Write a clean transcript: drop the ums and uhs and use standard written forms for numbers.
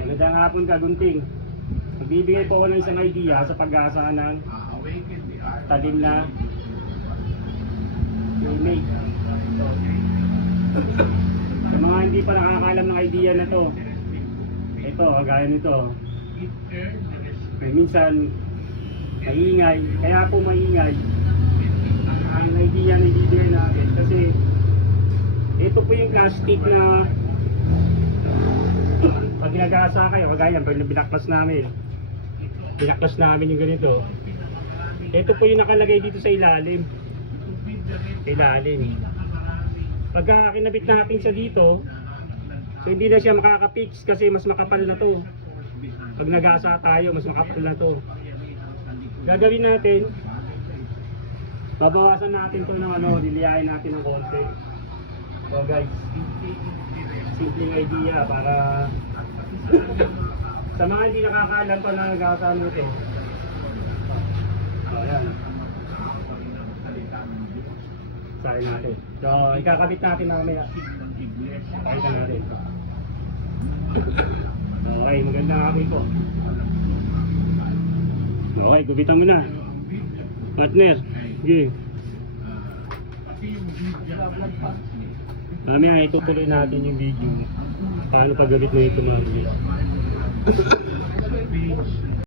Magandang hapon ka, Gunting. Magbibigay po ako ng isang idea sa pag-asa ng talim na May. Sa mga hindi pa nakakalam ng idea na to, ito, gaya nito. Minsan, maingay. Kaya po maingay ang idea na ibibigay natin. Kasi, ito po yung plastic na pag nag-aasa kayo, kagaya yan, pag binaklas namin yung ganito. Ito po yung nakalagay dito sa ilalim. Pagka kinabit natin siya dito, so hindi na siya makaka-fix kasi mas makapal na to. Pag nag-aasa tayo, mas makapal na to. Gagawin natin, babawasan natin to ng liliyain natin ng konti. So guys, simpleng idea para sa mga hindi nakakaalam pa na nag-aasa nito. Ayan. Sahin natin. So, ikakabit natin mamaya. Pakita natin. Okay, magandang hapon po. Okay, gubitan mo na. Partner, sige. Mamaya itutuloy natin yung video. Paano paggabit na ito mamaya.